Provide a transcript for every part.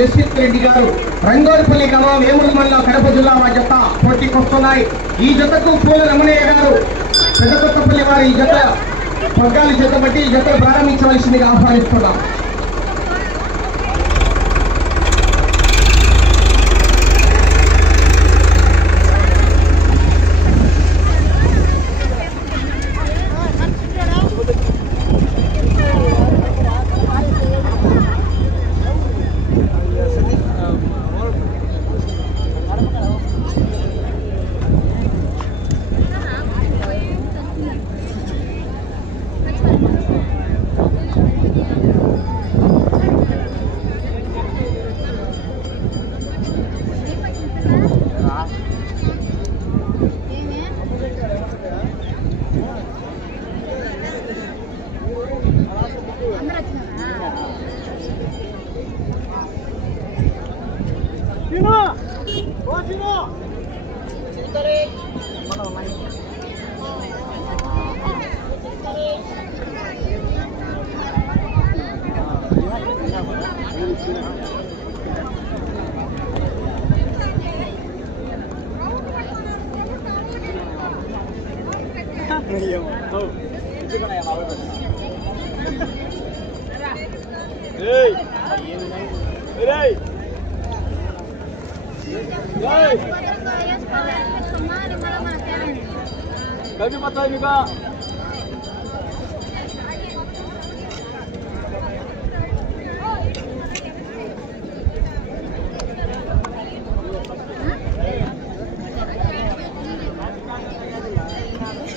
యశ్విత్ రెడ్డి గారు రంగోల్పల్లి గ్రామం వేముల మండలం కడప జిల్లా మా జత పోటీకొస్తున్నాయి ఈ జతకు పూల రమణయ్య గారు పెద్ద కొత్తపల్లి వారి ఈ జత పగ్గాలు జత బట్టి ఈ జతను ప్రారంభించవలసిందిగా ఆహ్వానిస్తున్నాం.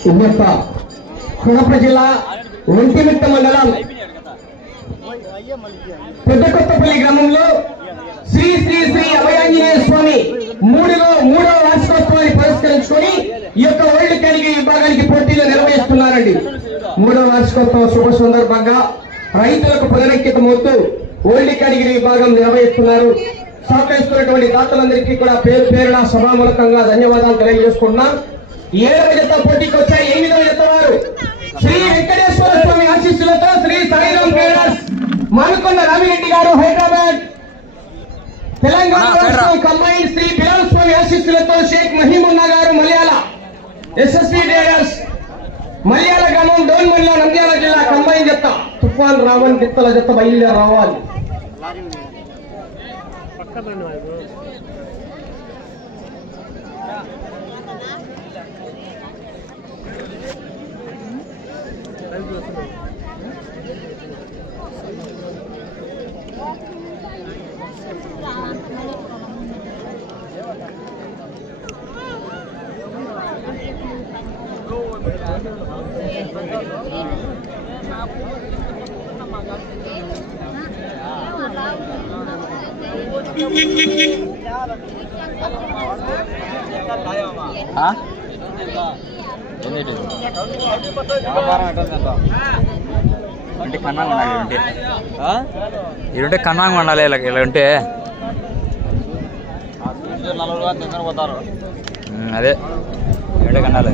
సుబ్బప్ప కడప జిల్లా ఒంటిమిట్ట మండలం పెద్ద కొత్తపల్లి గ్రామంలో శ్రీ శ్రీ శ్రీ అభయాంజనేయ స్వామి మూడులో మూడవ వార్షికోత్సవాన్ని పురస్కరించుకొని ఈ యొక్క వరల్డ్ కేటగిరీ విభాగానికి పోటీలు నిర్వహిస్తున్నారండి. మూడవ వార్షికోత్సవం శుభ సందర్భంగా రైతులకు పునరంకితమవుతూ ఓల్డ్ కేటగిరీ విభాగం నిర్వహిస్తున్నారు. సహకరిస్తున్నటువంటి దాతలందరికీ కూడా పేరు పేరున సభామూలకంగా ధన్యవాదాలు తెలియజేసుకుంటున్నాం. ఏడవ జత పోటీకి వచ్చాయి ఎనిమిదవ జత వారు శ్రీ వెంకటేశ్వర స్వామి ఆశీస్సులతో శ్రీ సాయిరాం ట్రేడర్స్ మానుకొండ రామిరెడ్డి గారు హైదరాబాద్. తెలంగాణ రాష్ట్రం కంబైన్ శ్రీ బిలాల్ స్వామి ఆశీస్సులతో షేక్ మహీమున్నా గారు మలయాళ. ఎస్ఎస్పి ట్రేడర్స్ మలయాళ గ్రామం డోన్మల్ల నంద్యాల జిల్లా కంబైన్ జత తుఫాన్ రావణ్ గిత్తల జత బయలుదేరి రావాలి. అంటే కన్నాంగా ఉండాలి ఇలాంటి ఇలాంటి కన్నాంగా ఉండాలి ఇలా ఇలా ఉంటే? ఉమ్, అదే. ఇలాంటి కన్నాలి.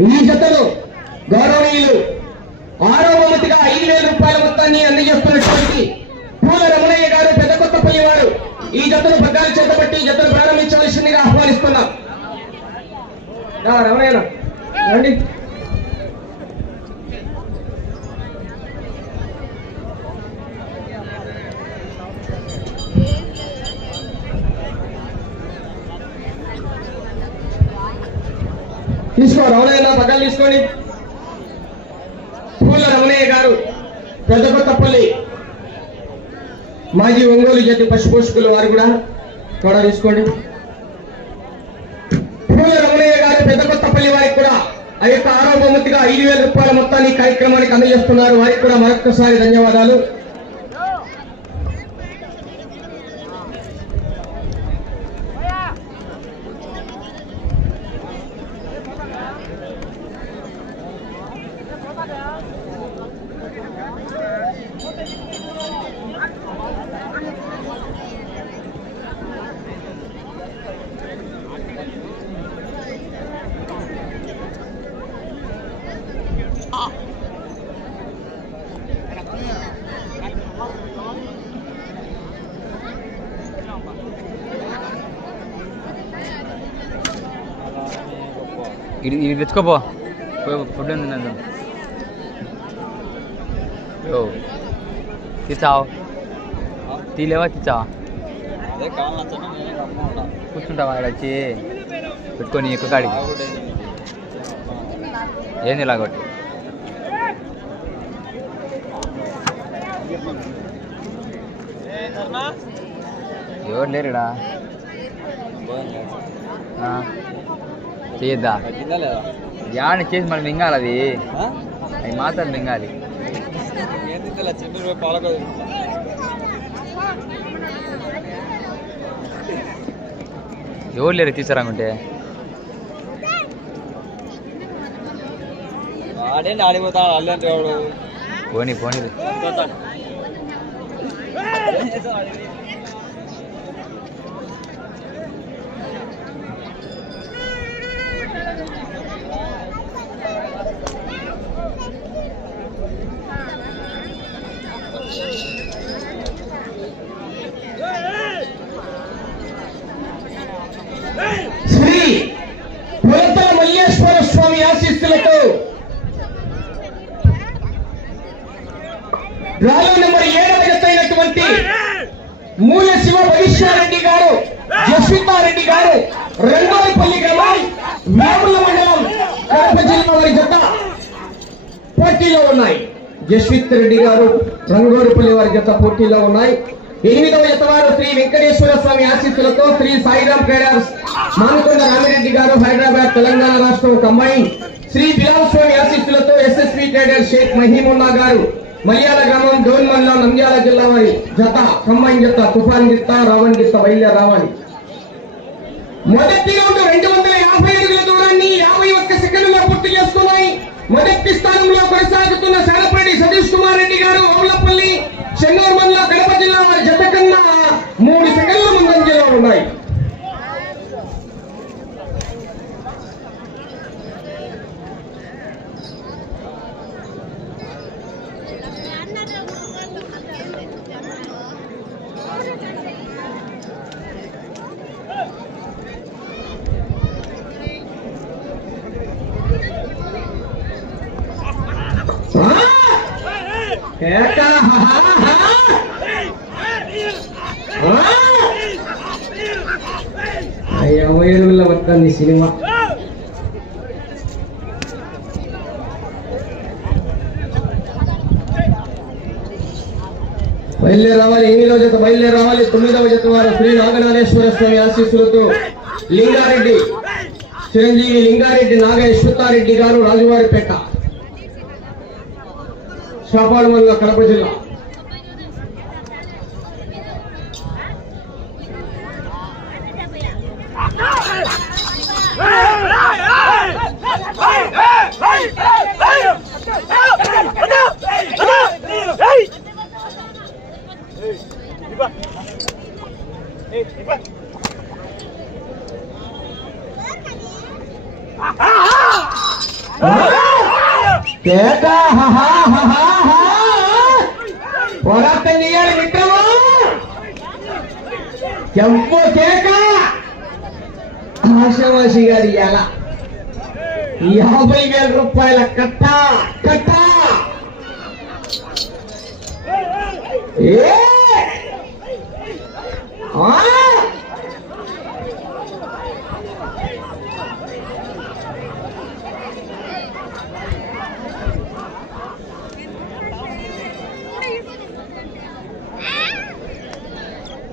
ఈ జతలు గౌరవనీయులు ఆరో బహుమతిగా ఐదు వేల రూపాయల మొత్తాన్ని అందజేస్తున్నటువంటి పూల రమణయ్య గారు పెద్ద కొత్తపల్లి వారు. ఈ జతను పగ్గాలు చేతబట్టి ఈ జతను ప్రారంభించవలసిందిగా ఆహ్వానిస్తున్నాం. రమణయ్య రండి. తీసుకో రమణయ్య పక్కన తీసుకోండి. పూల రమణయ్య గారు పెద్ద కొత్తపల్లి మాజీ ఒంగోలు జట్టు పశు పోషకులు వారు కూడా కూడా తీసుకోండి. పూల రమణయ్య గారు పెద్ద కొత్తపల్లి వారికి కూడా ఆ యొక్క ఆరో బహుమతిగా ఐదు వేల రూపాయల మొత్తాన్ని కార్యక్రమానికి అందజేస్తున్నారు. వారికి కూడా మరొకసారి ధన్యవాదాలు. ఇది ఇది తెచ్చుకోపో ఫుడ్ ఉంది నన్ను ఓ తీసావు తీలేవా తీసావా కూర్చుంటావా ఇక్కడ వచ్చి? పెట్టుకొని ఎక్కువ కాడికి. ఏంది ఇలాగొట్టి ఎవరు లేరుడా? చేయొద్దా యాని చేసి మళ్ళీ మింగాలి అది. అవి మాత్రం మింగాలి. ఎవరు లేరు తీసారనుకుంటే ఆడేంటి ఆడిపోతాడు అల్లంటే వాడు పోనీ పోనీ శ్రీ పులతల మల్లేశ్వర స్వామి ఆశీస్సులతో రాలో నెంబర్ ఏడవ ఎత్తైనటువంటి మూల శివ భవిష్యారెడ్డి గారు జస్వితారెడ్డి గారు రెండోపల్లి గ్రామం వేముల మండలం కడప జిల్లా వారి జత పోటీలో ఉన్నాయి. జస్విత్ రెడ్డి గారు రంగోడిపల్లి వారి జత పోటీలో ఉన్నాయి. ఎనిమిదవ జత వారు శ్రీ వెంకటేశ్వర స్వామి ఆశీస్సులతో శ్రీ సాయిరామ్ ట్రేడర్స్ మానకొండ రామిరెడ్డి గారు హైదరాబాద్ తెలంగాణ రాష్ట్రం ఒక అమ్మాయి. శ్రీ బిలాల్ స్వామి ఆశీస్సులతో ఎస్ఎస్వి ట్రేడర్ షేక్ మహీముల్లా గారు మయ్యాల గ్రామం డోన్మల్ల నంద్యాల జిల్లా వారి జత. కమ్మాయి జత తుఫాన్ గిత్త రావణ్ గిత్త బయలుదేర రావాలి. మొదటి రౌండ్ రెండు వందల యాభై అడుగుల దూరాన్ని యాభై ఒక్క సెకండ్లో పూర్తి చేసుకున్నాయి. మొదటి స్థానంలో కొనసాగుతున్న సాలపల్లి సతీష్ కుమార్ రెడ్డి గారు ఆవులపల్లి చెన్నూరు మండలం కడప జిల్లా వారి జత కన్నా మూడు సెకండ్ల ముందంజలో ఉన్నాయి ఆ! కేక, హా, హా, సినిమా బయలుదేరి రావాలి ఎనిమిదవ జత బయలుదేరి రావాలి తొమ్మిదవ జత వారు శ్రీ నాగనాథేశ్వర స్వామి ఆశీస్సులతో లింగారెడ్డి చిరంజీవి లింగారెడ్డి నాగేశ్వతారెడ్డి గారు రాజువారిపేట. షాపాడు మండల కడప జిల్లా. కేక హహా హహా హా. పోరాటం చేయాలి కేక ఆశావాసి గారి ఎలా యాభై వేల రూపాయల కట్ట కట్ట. ఏ ఆ!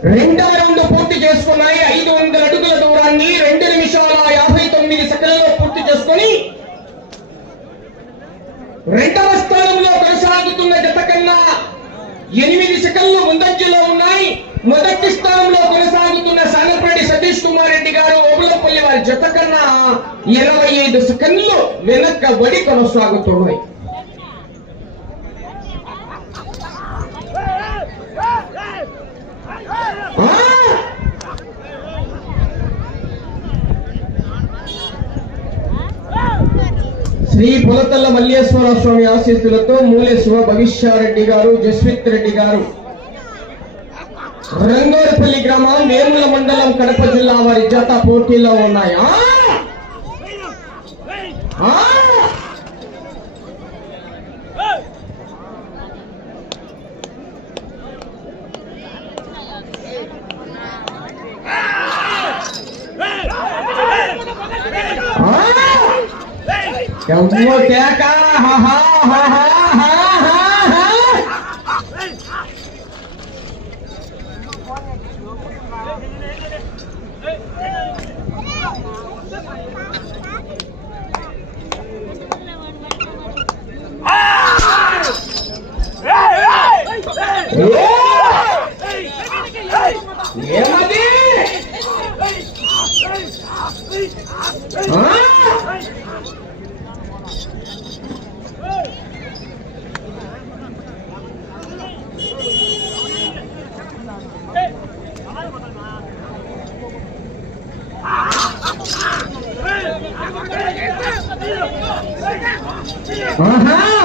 రెండవ రౌండ్ పూర్తి చేసుకున్నాయి ఐదు వందల అడుగుల దూరాన్ని రెండు నిమిషాల యాభై తొమ్మిది సెకండ్లలో పూర్తి చేసుకొని రెండవ స్థానంలో కొనసాగుతున్న జత కన్నా ఎనిమిది సెకండ్లు ముందంజలో ఉన్నాయి. మొదటి స్థానంలో కొనసాగుతున్న సానపరెడ్డి సతీష్ కుమార్ రెడ్డి గారు ఓబులపల్లి వారి జత కన్నా ఇరవై ఐదు సెకండ్లు వెనక్కబడి కొనసాగుతున్నాయి. శ్రీ పులతల్ల మల్లేశ్వర స్వామి ఆశీస్సులతో మూలేశ్వర భవిష్యారెడ్డి గారు జస్విత్ రెడ్డి గారు. రంగోరపల్లి గ్రామం వేముల మండలం కడప జిల్లా వారి జత పోటీలో ఉన్నాయా ఆ! ఆ! ఆ! ఎవ్వో కేక హా హా హా హా హా హా Uh-huh.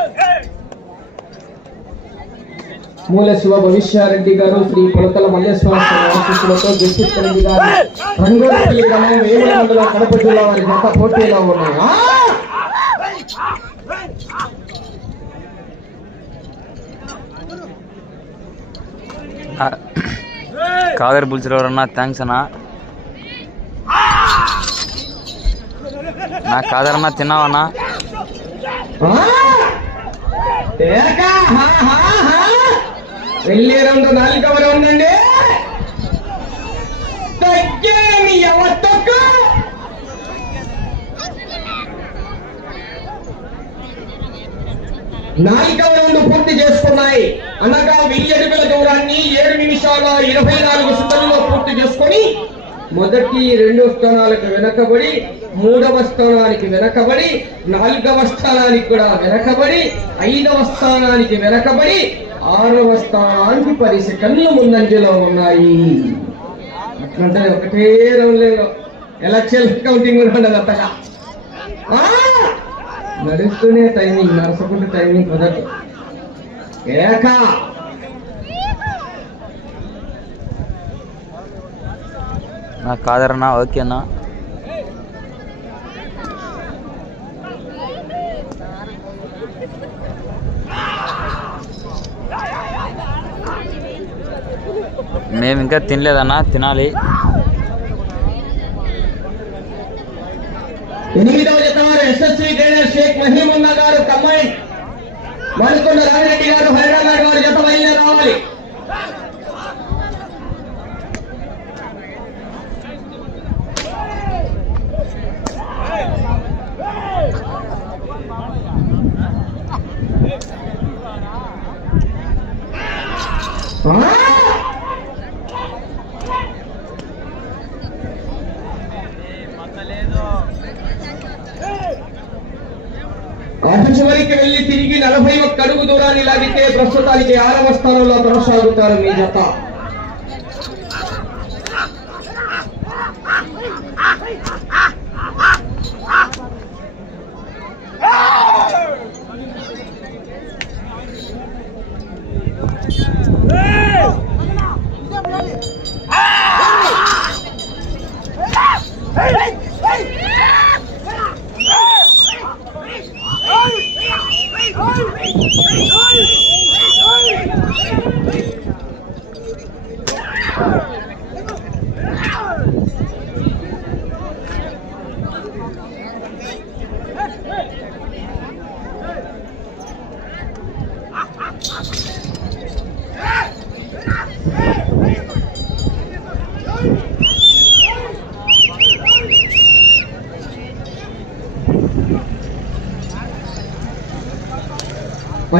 తుక్కే. మూల శివ భవిష్యారెడ్డి గారు శ్రీ పొలకల మల్లేశ్వర స్వామి ఆశీస్సులతో జస్టిస్ గారు రంగోపల్లి గ్రామం వేముల మండలం కడప జిల్లా వారి జత పోటీలో ఉన్నాయి ఆ! కాదర్ బుల్చర్ ఎవరన్నా థ్యాంక్స్ అన్నా నా కాదరన్నా తిన్నావన్నా ఆ! ఏక! హా, హా, హా! వెళ్ళే రెండు నాలుగవ రౌండ్ అండి తగ్గేమి ఎవత్తకు నాలుగవ రౌండ్ పూర్తి చేసుకున్నాయి. అనగా వెయ్యి అడుగుల దూరాన్ని ఏడు నిమిషాల ఇరవై నాలుగు సెకండ్లో పూర్తి చేసుకొని మొదటి రెండు స్థానాలకు వెనకబడి మూడవ స్థానానికి వెనకబడి నాలుగవ స్థానానికి కూడా వెనకబడి ఐదవ స్థానానికి వెనకబడి ఆరవ స్థానానికి పది సెకండ్లు ముందంజలో ఉన్నాయి. అట్లంటే ఒకటే రౌండ్ ఎలక్షన్ కౌంటింగ్ కూడా ఉండదు అంతగా. నడుస్తూనే టైమింగ్ నరసకుంటే టైమింగ్ మొదటి ఏక కాదరన్నా ఓకేనా మేము ఇంకా తినలేదన్నా తినాలి. ఎనిమిదవ జత ఎస్ఎస్వి ట్రైనర్ షేక్ మహీముల్లా గారు కమ్మాయి. మరుకొండ రామిరెడ్డి గారు హైదరాబాద్ వారి జత బయలుదేరి రావాలి ఆ! అటు చివరికి వెళ్ళి తిరిగి నలభై ఒక్క అడుగు దూరాన్ని లాగితే ఆరవ స్థానంలో కొనసాగుతారు మీ జత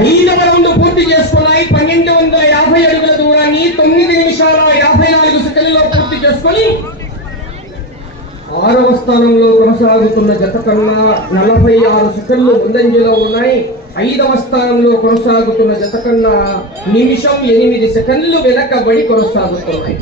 ఐదవ రౌండ్ పూర్తి చేసుకున్నాయి పన్నెండు వందల యాభై అడుగుల దూరాన్ని తొమ్మిది నిమిషాల యాభై నాలుగు సెకండ్లలో పూర్తి చేసుకొని ఆరవ స్థానంలో కొనసాగుతున్న జత కన్నా నలభై ఆరు సెకండ్లు ముందంజలో ఉన్నాయి. ఐదవ స్థానంలో కొనసాగుతున్న జత కన్నా నిమిషం ఎనిమిది సెకండ్లు వెనకబడి కొనసాగుతున్నాయి.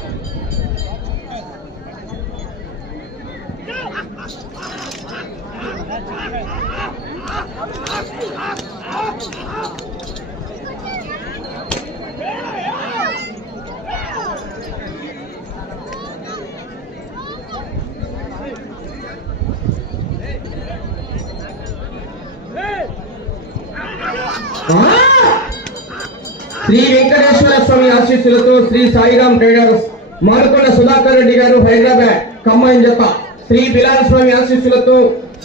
శ్రీ వెంకటేశ్వర స్వామి ఆశీస్సులతో శ్రీ సాయిరాం ట్రేడర్స్ మారుకొండ సుధాకర్ రెడ్డి గారు హైదరాబాద్ ఖమ్మం జత. శ్రీ బిలాల్ స్వామి ఆశీస్సులతో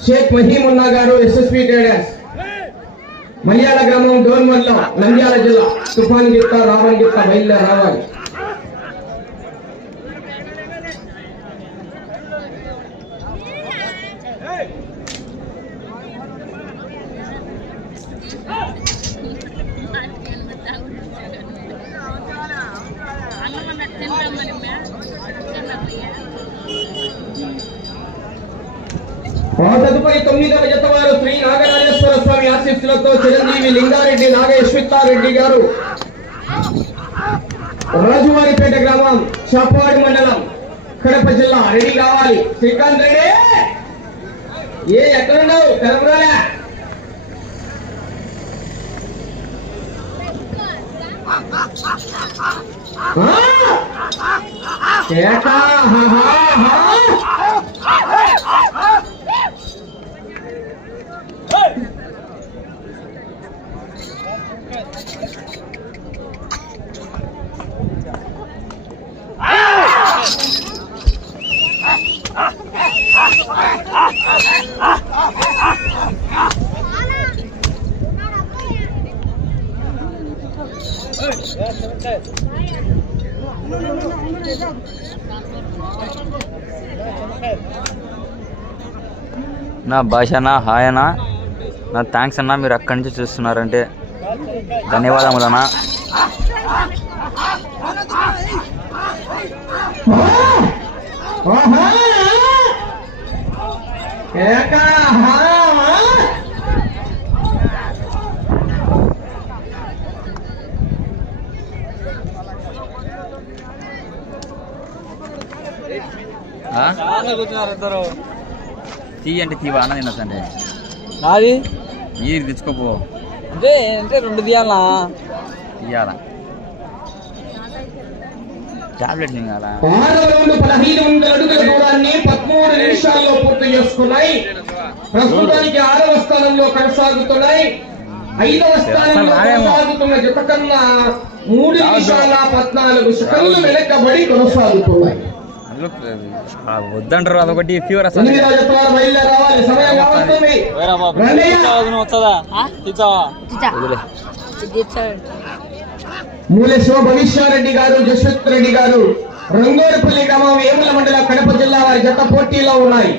షేక్ మహీమున్నా గారు ఎస్ఎస్పి ట్రేడర్స్. మలయాళ గ్రామం డోన్మల్ల నంద్యాల జిల్లా తుఫాన్ గిత్త రావణ్ గిత్త బయలుదేరి రావాలి. తదుపరి తొమ్మిదవ జత వారు శ్రీ నాగరాజేశ్వర స్వామి ఆశీస్సులతో చిరంజీవి లింగారెడ్డి నాగయశ్వితారెడ్డి గారు. రాజువారిపేట గ్రామం చాపాడు మండలం కడప జిల్లా రెడీ కావాలి. శ్రీకాంత్ రెడ్డి! ఏ ఎక్కడున్నావు? తెలంగాణ ఏటా హా హా హా నా భాష అన్న హాయ్ అన్నా నా థ్యాంక్స్ అన్నా మీరు అక్కడి నుంచి చూస్తున్నారంటే ధన్యవాదములన్నా ఆహా! తీ అంటే తీవా అన్న నాది? ఈ తెచ్చుకోపో. అంటే అంటే రెండు తీయాలా? తీయాలా? టాబ్లెట్ పదహైదు వందల అడుగుల దూరాన్ని పదమూడు నిమిషాల్లో పూర్తి చేసుకున్నాయి. ప్రస్తుతానికి ఆరవ స్థానంలో కొనసాగుతున్నాయి. ఐదవ స్థానంలో కొనసాగుతున్న జత కన్నా మూడు నిమిషాల పద్నాలుగు సెకండ్లు వెనకబడి కొనసాగుతున్నాయి. వద్దంటారు అదొకటి ఫీవర్ అసలు. వస్తుందా తీసావా వదిలే మూల శివ భవిష్యారెడ్డి గారు జస్వంత్ రెడ్డి గారు రంగోరపల్లి గ్రామం వేముల మండల కడప జిల్లా వారి జత పోటీలో ఉన్నాయి.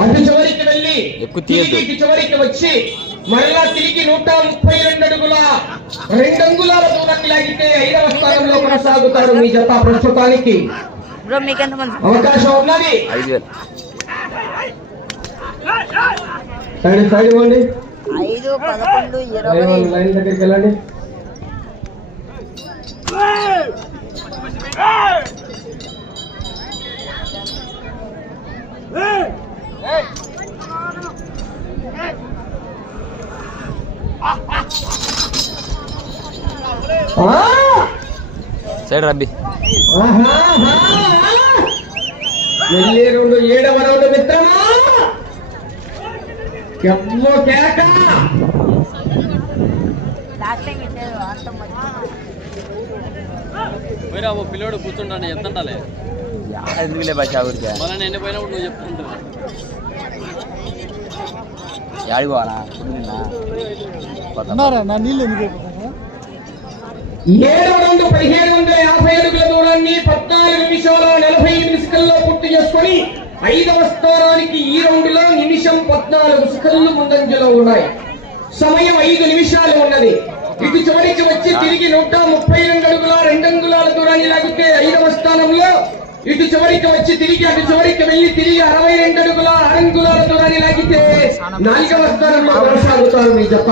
అటు చివరికి వెళ్ళి. తిరిగి చివరికి వచ్చి మరలా తిరిగి నూట ముప్పై రెండు అడుగుల రెండు అంగుళాల దూరాన్ని లాగితే ఐదవ స్థానంలో కొనసాగుతారు మీ జత ప్రస్తుతానికి. అవకాశం ఉన్నది. సైడ్ సైడ్ ఇవ్వండి. ఐదు పదకొండు ఇరవై. లైన్ దగ్గరికి వెళ్ళండి. ఆ! సైడ్ రబ్బీ. వెళ్ళే రెండు ఏడవ రౌండ్ మిత్రమా? ఎమ్మో కేక! పోయిరా ఓ పిల్లోడు కూర్చుంటాను చెప్తుంటాలే ఎందుకులే భాష ఊరికే మళ్ళీ నేను పోయినప్పుడు నువ్వు చెప్తుంటావు యాడికి పోవాలా? ఇప్పుడు నిన్న ఏడవ రౌండ్ పదిహేడు వందల యాభై అడుగుల దూరాన్ని పద్నాలుగు నిమిషాల నలభై ఎనిమిది సెకండ్లో పూర్తి చేసుకొని ఐదవ స్థానానికి ఈ రౌండ్లో నిమిషం పద్నాలుగు సెకండ్లు ముందంజలో ఉన్నాయి. సమయం ఐదు నిమిషాలు ఉన్నది. ఇటు చివరికి వచ్చి తిరిగి నూట ముప్పై రెండు అడుగుల రెండు అంగుళాల దూరాన్ని లాగితే ఐదవ స్థానంలో ఇటు చివరికి వచ్చి తిరిగి అటు చివరికి వెళ్ళి తిరిగి అరవై రెండు అడుగుల అరంగుళాల దూరాన్ని లాగితే నాలుగవ స్థానంలో కొనసాగుతారు మీ జత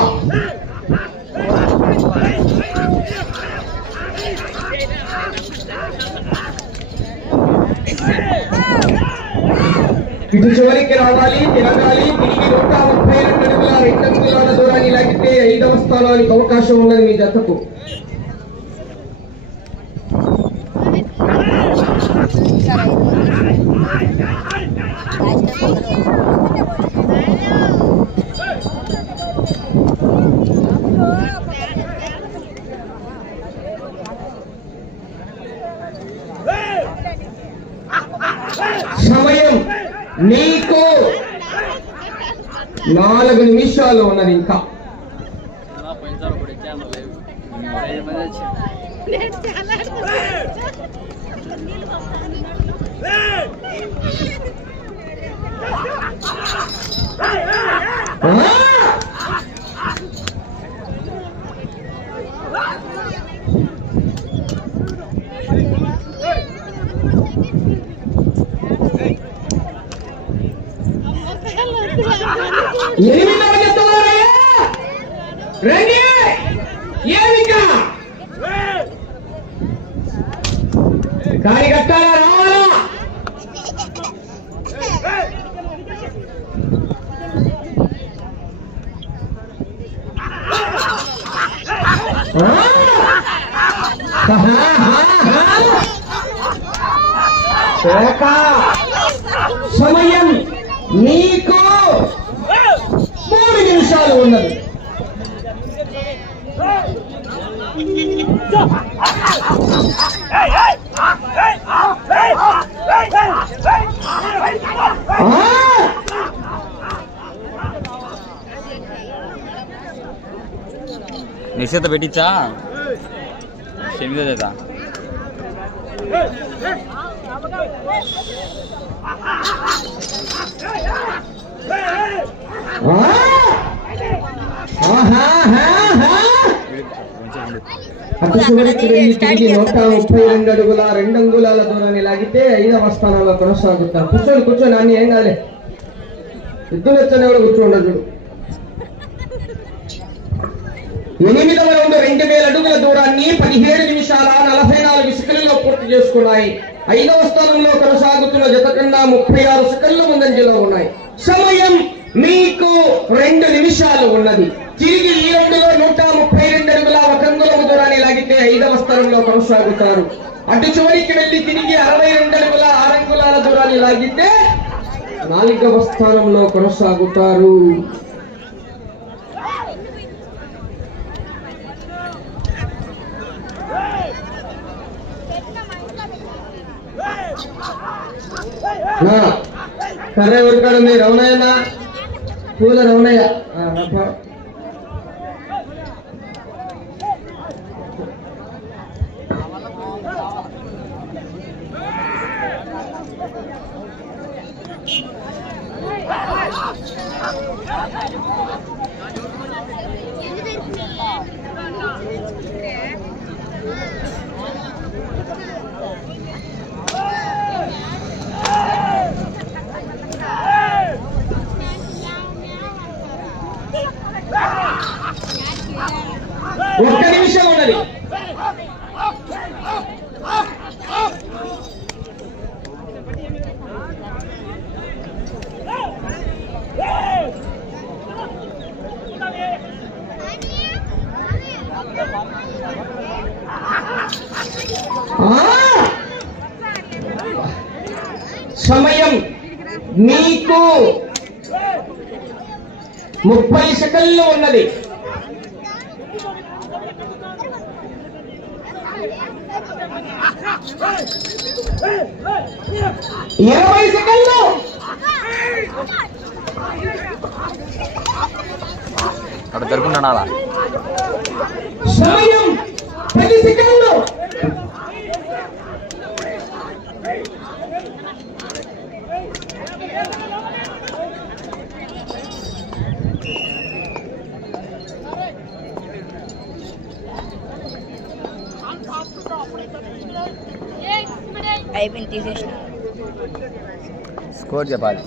ఇటు చివరికి రావాలి తిరగాలి. తిరిగి నూట ముప్పై రెండు అడుగుల రెండు అంగుళాల దూరాన్ని లాగితే ఐదవ స్థానానికి అవకాశం ఉన్నది మీ జతకు నిమిషాలు ఉన్నది ఇంకా. నా పోయినసారి ఒకటి ఇచ్చాను లేవు ఐదు మంది వచ్చి ఆ! ఎనిమిదవ జత వారయ్యా! రండి ఏమికా కాడి కట్టాలా రావాలా ఆ! ఆహా, ఆహా. శోక. సమయం నీకు మూడు నిమిషాలు ఉన్నది ఆ! నిశ్చిత పెట్టించా ఎనిమిదో చేత ఆ! ఆహాహాహా! అటు చివరికి వెళ్ళి తిరిగి పెట్టించా ముప్పై చేత అడుగుల రెండు అంగుళాల దూరాన్ని లాగితే ఐదవ స్థానంలో కొనసాగుతారు కూర్చొని కూర్చొని అన్ని ఏం కాలే ఇద్దరు వచ్చాను కూడా కూర్చోండి చూడు. ఎనిమిదవ రౌండ్ రెండు వేల అడుగుల దూరాన్ని పదిహేడు నిమిషాల నలభై నాలుగు సెకండ్లలో పూర్తి చేసుకున్నాయి. ఐదవ స్థానంలో కొనసాగుతున్న జత కన్నా ముప్పై ఆరు సెకండ్ల ముందంజలో ఉన్నాయి. సమయం మీకు రెండు నిమిషాలు ఉన్నది. తిరిగి ఈ రౌండ్లో నూట ముప్పై రెండు అడుగుల ఒక అంగుళం దూరాన్ని లాగితే ఐదవ స్థానంలో కొనసాగుతారు. అటు చివరికి వెళ్ళి తిరిగి అరవై రెండు అడుగుల ఆరంగుళాల దూరాన్ని లాగితే నాలుగవ స్థానంలో కొనసాగుతారు నా కర్ర ఎవరికాడు మీ రమణయ్యనా పూల రవణయ్య సమయం మీకు ముప్పై సెకండ్లు ఉన్నది. ఇరవై సెకండ్లు. అక్కడ అలా సమయం అయిపోయింది తీసేసిన స్కోర్ చెప్పాలి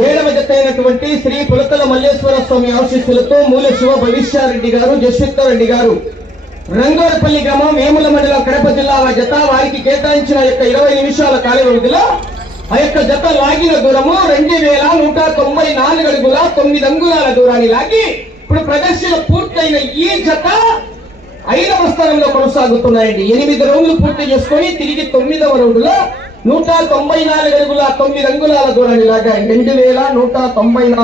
ఏడవ జతైనటువంటి శ్రీ పులకల మల్లేశ్వర స్వామి ఆశీస్సులతో మూల శివ భవిష్యారెడ్డి గారు జస్విత్తారెడ్డి గారు. రంగోలపల్లి గ్రామం వేముల మండలం కడప జిల్లా జత వారికి కేటాయించిన యొక్క ఇరవై నిమిషాల కాల వ్యవధిలో ఆ యొక్క జత లాగిన దూరము రెండు వేల నూట తొంభై నాలుగు అడుగుల తొమ్మిది అంగుళాల దూరాన్ని లాగి ఇప్పుడు ప్రదర్శన పూర్తయిన ఈ జత ఐదవ స్థానంలో కొనసాగుతున్నాయండి. ఎనిమిది రౌండ్లు పూర్తి చేసుకొని తిరిగి తొమ్మిదవ రౌండ్లో నూట తొంభై నాలుగు అడుగుల తొమ్మిది అంగుళాల దూరాన్ని లాగాయి రెండు వేల నూట తొంభై నాలుగు